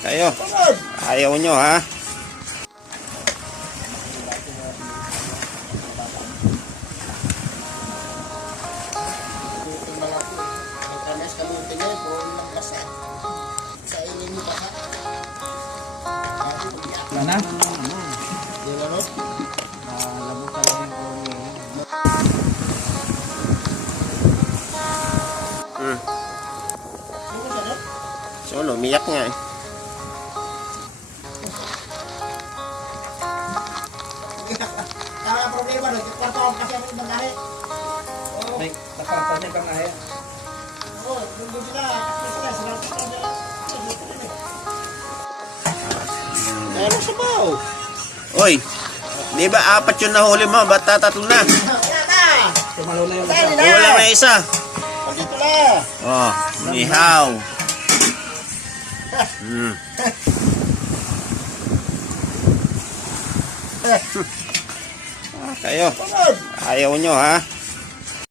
Kayo. Ayaw nyo ha. Mana? Solo, umiyak nga eh. Problema, nagkakwarto kasi ako ng lahi. May nakarapan niya kang ahe. Oo, doon sila. Ano sa baw? Oy, di ba apat yung nahuli mo? Ba't tatatlo na? Tumalaw na yung Wala na isa. Dito na. Oh, nihaw. Kayo. Ayaw nyo ha.